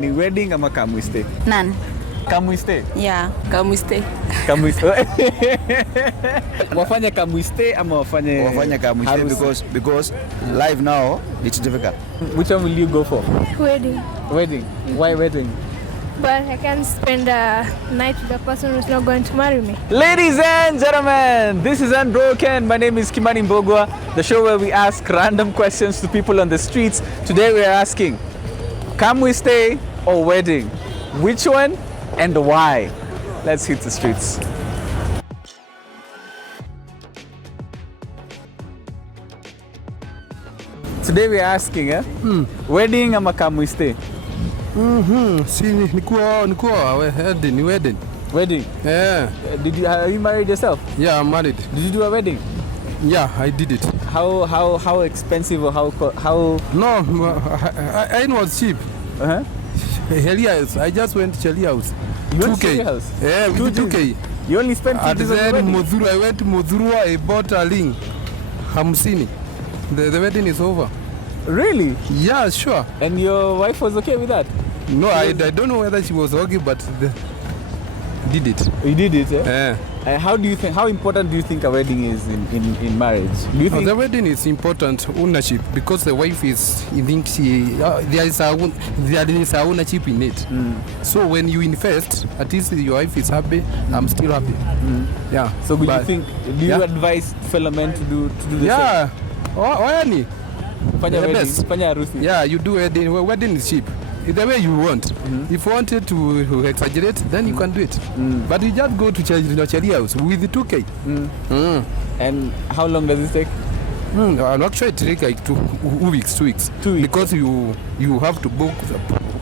Ni wedding ama come we stay? None. Come we stay? Yeah, come we stay. Come we stay. Wafanya come we stay ama wafanya come we stay because life now it's difficult. Which one will you go for? Wedding. Wedding. Why wedding? But I can't spend a night with a person who's not going to marry me. Ladies and gentlemen, this is UnBroken. My name is Kimani Mbugua, the show where we ask random questions to people on the streets. Today we are asking, come we stay or wedding? Which one and why? Let's hit the streets. Today we are asking, wedding ama come we stay? Si nikuwa wedding. Wedding? Yeah. Are you married yourself? Yeah, I'm married. Did you do a wedding? Yeah, I did it. How expensive or how? No, I was cheap. Shelly House. I just went to Shelly House. You went 2K. to Shelly House? Yeah, with 2K. You only spent 2K on the wedding? Mudhuru, I went to Mudhuru, I bought a ring. Hamsini. The wedding is over. Really? Yeah, sure. And your wife was okay with that? No, I don't know whether she was okay, but did it. You did it, eh? Yeah. How important do you think a wedding is in marriage? Do you think the wedding is important ownership because the wife is, I think there is a ownership in it. So when you invest, at least your wife is happy, I'm still happy. Yeah. So do you advise fellow men to do the same? Yeah. Why Fanya wedding, fanya harusi. Yeah, you do wedding. Wedding is cheap. The way you want. If you wanted to exaggerate, then you can do it. But you just go to Shelly House with the 2K. And how long does it take? Actually, it takes like 2 weeks. 2 weeks. 2 weeks. Because you have to book the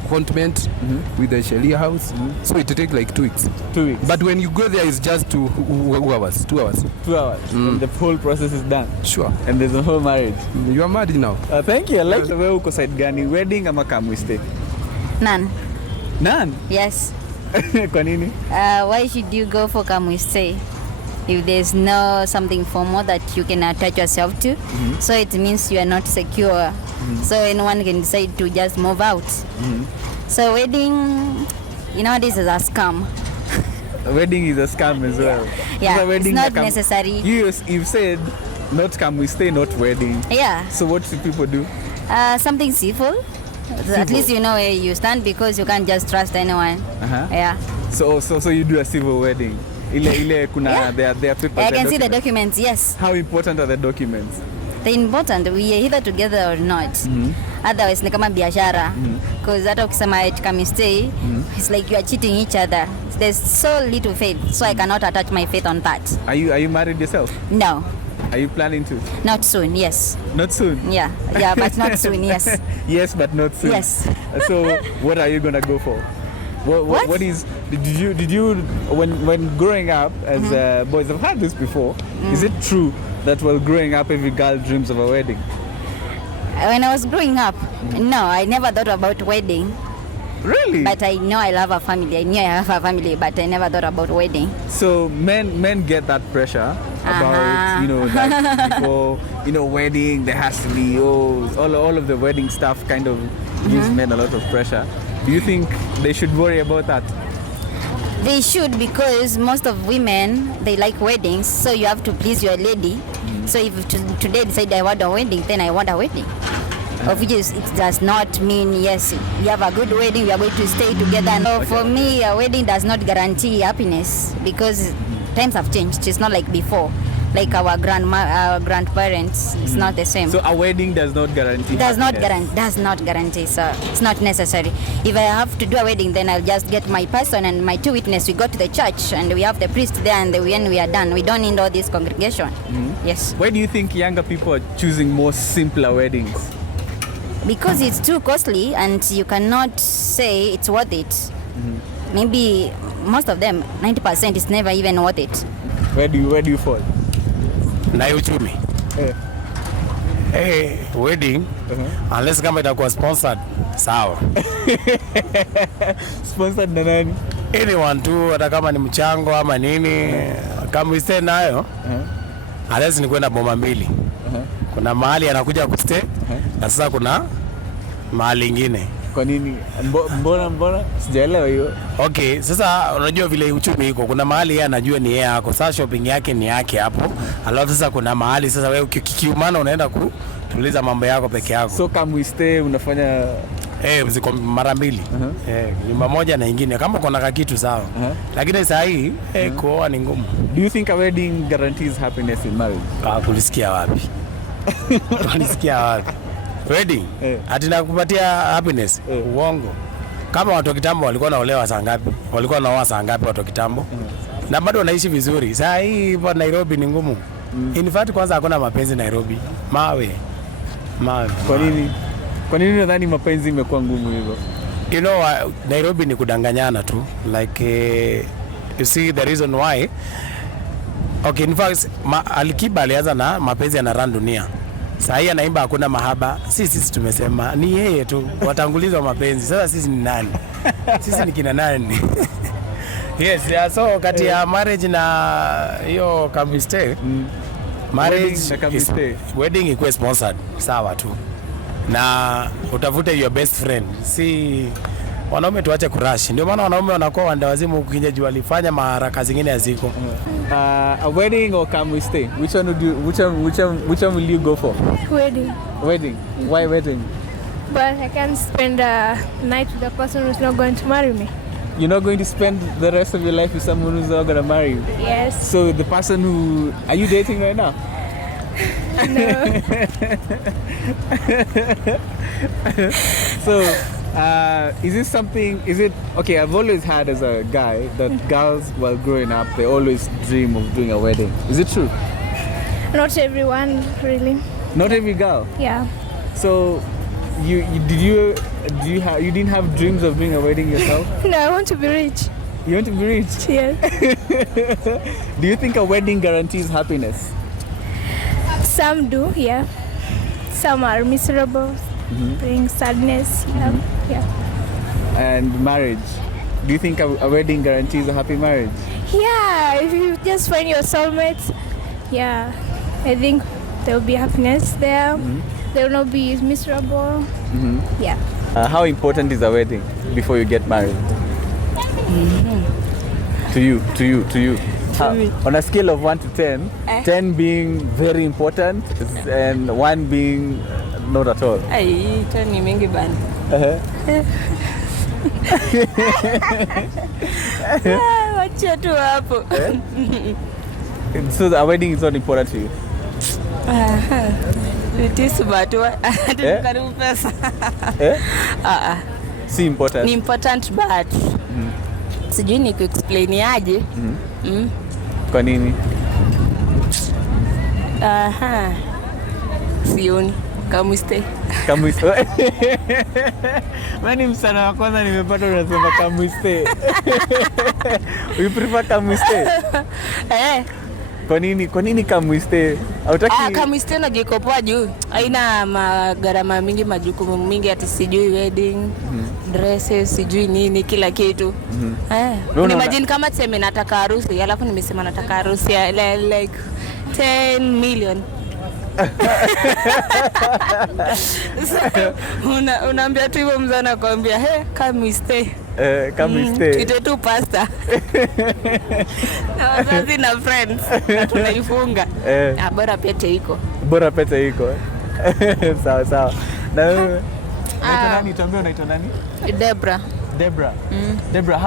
appointment with the Shelly House. So it takes like 2 weeks. 2 weeks. But when you go there, it's just 2 hours. 2 hours. 2 hours. And the whole process is done. Sure. And there's a whole marriage. You are married now. Thank you. I like the way uko side gani. Wedding ama come we stay? None. None? Yes. Kwa nini? Why should you go for come we stay if there's no something formal that you can attach yourself to? So it means you are not secure. So anyone can decide to just move out. So wedding, this is a scam. A wedding is a scam as well. Yeah, it's not necessary. You've said not come we stay, not wedding. Yeah. So what should people do? Something civil. At least you know where you stand because you can't just trust anyone. Yeah. So you do a civil wedding. Ile kuna their papers. I can see the documents. Yes. How important are the documents? They're important. We are either together or not. Otherwise ni kama biashara. Because hata ukisema come stay, it's like you are cheating each other. There's so little faith, so I cannot attach my faith on that. Are you married yourself? No. Are you planning to? Not soon, yes. Not soon? Yeah, but not soon, yes. Yes, but not soon. Yes. So what are you gonna go for? What is? Did you when growing up as boys? I've heard this before. Is it true that while growing up, every girl dreams of a wedding? When I was growing up, no, I never thought about wedding. Really? But I know I love a family. I knew I have a family, but I never thought about wedding. So men get that pressure about that before wedding there has to be all of the wedding stuff kind of gives men a lot of pressure. Do you think they should worry about that? They should, because most of women, they like weddings, so you have to please your lady. So if today decide I want a wedding, then I want a wedding. Of which it does not mean, yes, we have a good wedding, we are going to stay together. No, for me, a wedding does not guarantee happiness because times have changed. It's not like before. Like our grandparents, it's not the same. So a wedding does not guarantee does happiness. not guarantee, so it's not necessary. If I have to do a wedding, then I'll just get my person and my 2 witnesses. We go to the church and we have the priest there, and when we are done, we don't need all this congregation. Yes. Why do you think younger people are choosing more simpler weddings? Because it's too costly and you cannot say it's worth it. Maybe most of them, 90%, is never even worth it. Where do you fall? Na uchumi. Wedding unless kama itakuwa sponsored sawa. Sponsored na nani? Anyone tu, hata kama ni mchango ama nini, kama stay nayo. Unless ni kwenda bomba mbili. Kuna mahali anakuja kustay na sasa kuna mahali ingine. Kwa nini? Mbona? Sijaelewa hiyo. Okay, sasa unajua vile uchumi iko. Kuna mahali yeye anajua ni yeye yako. Sasa shopping yake ni yake hapo. Alafu sasa kuna mahali sasa wewe ukikiumana unaenda kutuliza mambo yako peke yako. So kama we stay unafanya ziko mara mbili. Nyumba moja na nyingine kama kuna kitu sawa. Lakini sasa hii kuoa ni ngumu. Do you think a wedding guarantees happiness in marriage? Kulisikia wapi? Kulisikia wapi? Wedding? Ati nakupatia happiness? Uongo. Kama watu wa kitambo walikuwa naolewa saa ngapi? Walikuwa naoa saa ngapi watu wa kitambo? Na bado wanaishi vizuri. Sasa hii hapa Nairobi ni ngumu. In fact kwanza hakuna mapenzi Nairobi. Mawe. Kwa nini nadhani mapenzi imekuwa ngumu hivyo? You know, Nairobi ni kudanganyana tu. Like you see the reason why. Okay, in fact Alikiba alianza na mapenzi yanaran dunia. Sasa hii anaimba hakuna mahaba. Sisi tumesema ni yeye tu watanguliza wa mapenzi. Sasa sisi ni nani? Sisi ni kina nani? Yes, yeah, so kati ya marriage na hiyo come stay. Marriage wedding iko sponsored. Sawa tu. Na utafute your best friend. Si wanaume tuache kurash. Ndio maana wanaume wanakuwa wandawazimu ukija juu walifanya maharaka zingine haziko. A wedding or come we stay? Which one will you go for? Wedding. Why wedding? But I can't spend a night with a person who's not going to marry me. You're not going to spend the rest of your life with someone who's not going to marry you? Yes. So the person who... Are you dating right now? No. So, is this something... Okay, I've always had as a guy that girls, while growing up, they always dream of doing a wedding. Is it true? Not everyone, really. Not every girl? Yeah. So... You didn't have dreams of doing a wedding yourself? No, I want to be rich. You want to be rich? Yes. Do you think a wedding guarantees happiness? Some do, yeah. Some are miserable, bring sadness, yeah. And marriage? Do you think a wedding guarantees a happy marriage? Yeah, if you just find your soulmates, yeah, I think there will be happiness there. They will not be miserable. Yeah. How important is a wedding before you get married? To you. On a scale of 1 to 10, 10 being very important and 1 being not at all. 10 ni mingi bana. Wacha tu hapo. So a wedding is not important to you? It is but karibu pesa. Si important. Ni important but sijui ni ku-explain aje. Kwa nini? Sioni kama stay. Mani msana wa kwanza nimepata unasema kama stay. You prefer kama stay? Kwa nini kama stay? Hautaki kama stay na jikopoa juu. Haina gharama mingi, majukumu mingi, ati sijui wedding, dresses, sijui nini, kila kitu. Imagine kama tuseme nataka harusi, alafu nimesema nataka harusi like 10 million. Unaambia tu hivyo mzana akwambia kama stay. Kama stay. Ite tu pasta. Na wazazi na friends na tunaifunga. Bora pete iko. Sawa. Na wewe unaitwa nani? Tuambie unaitwa nani? Debra,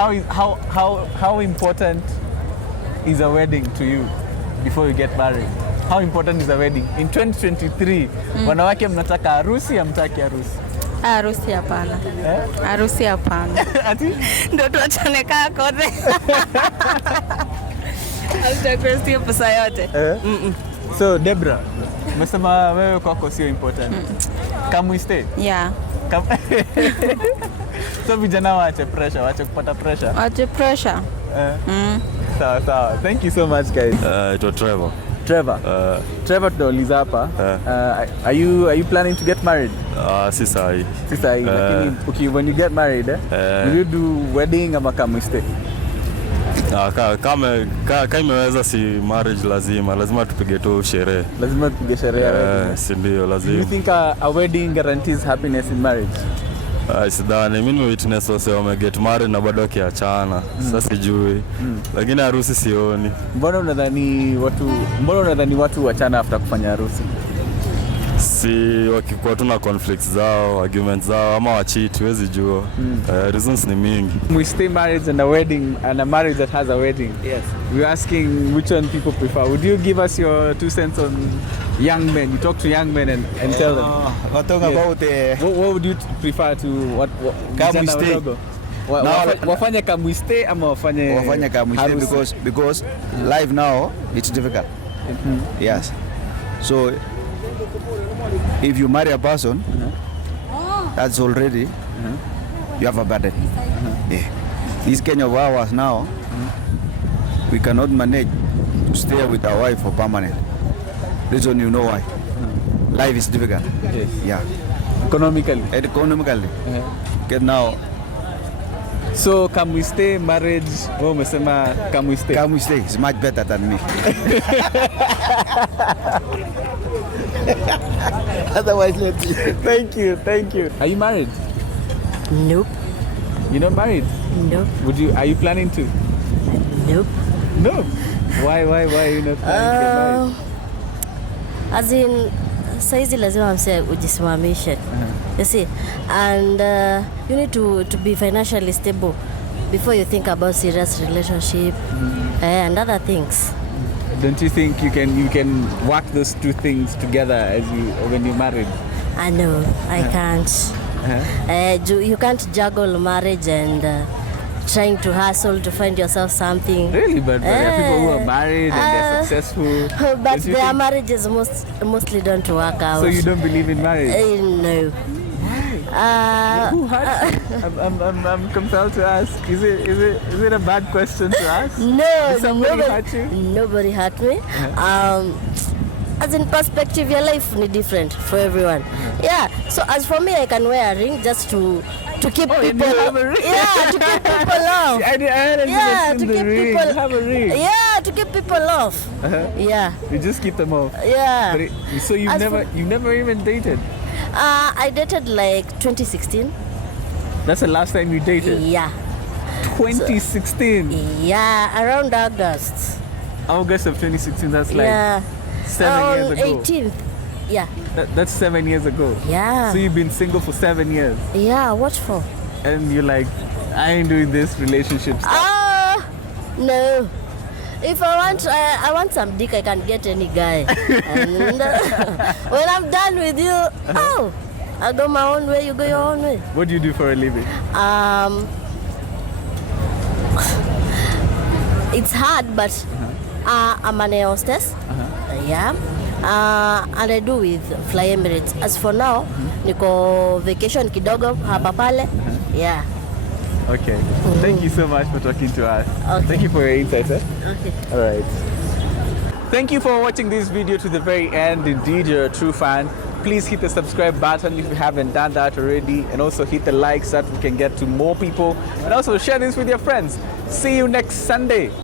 how important is a wedding to you before you get married? How important is a wedding? In 2023, wanawake mnataka harusi, hamtaki harusi? Harusi hapana. Harusi hapana. Ati? Ndio tuachane kaa kote. Hautakostia pesa yote. So Debra, umesema wewe kwako sio important. Come we stay? Yeah. So vijana waache pressure, waache kupata pressure. Waache pressure. Sawa. Thank you so much guys. Ito Trevor. Trevor tunauliza hapa. Are you planning to get married? Si sahi. Lakini when you get married, will you do wedding ama come we stay? Kama imeweza si marriage lazima tupige tu sherehe. Lazima tupige sherehe. Si ndio lazima. Do you think a wedding guarantees happiness in marriage? Sidhani, mimi ni witness wase wameget married na bado wakiachana. Sasa sijui. Lakini harusi sioni. Mbona unadhani watu wachana after kufanya harusi? Si wakikuwa tu na conflicts zao, arguments zao ama wacheat, huwezi jua. Reasons ni mingi. We stay married and a marriage that has a wedding. Yes. We're asking which one people prefer. Would you give us your 2 cents on young men? You talk to young men and tell them. We're talking about What would you prefer to what Come we vijana stay. wadogo? Wafanye come we stay ama wafanye come harusi? because life now it's difficult. Yes. So if you marry a person, that's already you have a burden. Yeah. This Kenya of ours now, we cannot manage to stay with our wife for permanent. Reason you know why. Life is difficult. Yes. Yeah. Economically. Economically. Get now. So come we stay marriage, wewe umesema come we stay. Come we stay is much better than me. Otherwise, let's see. Thank you. Are you married? Nope. You're not married? Nope. Are you planning to? Nope. No. Why are you not planning to get married? As in, saizi lazima mse ujisimamishe. You see, and you need to be financially stable before you think about serious relationship and other things. Don't you think you can work those two things together when you're married? I know, I can't. You can't juggle marriage and trying to hustle to find yourself something. Really, but there are people who are married and they're successful. But their marriages mostly don't work out. So you don't believe in marriage? No. Who hurt you? I'm compelled to ask. Is it a bad question to ask? No. Did somebody hurt you? Nobody hurt me. As in perspective, your life is different for everyone. Yeah. So as for me, I can wear a ring just to keep people. You have a ring? Yeah, to keep people off. I Yeah, to keep people. You have a ring. Yeah, to keep people off. Yeah. You just keep them off. Yeah. So you've never even dated? I dated like 2016. That's the last time you dated? Yeah. 2016? Yeah, around August. August of 2016, that's like 7 years ago. 18th. Yeah. That's 7 years ago. Yeah. So you've been single for 7 years. Yeah, what for? And you're like, I ain't doing this relationship stuff. No. If I want some dick, I can get any guy. And when I'm done with you, I go my own way, you go your own way. What do you do for a living? It's hard, but I'm an air hostess. Yeah. And I do with Fly Emirates. As for now, niko vacation kidogo hapa pale. Yeah. Okay. Thank you so much for talking to us. Okay. Thank you for your insights. Okay. All right. Thank you for watching this video to the very end. Indeed, you're a true fan. Please hit the subscribe button if you haven't done that already, and also hit the like so that we can get to more people, and also share this with your friends. See you next Sunday.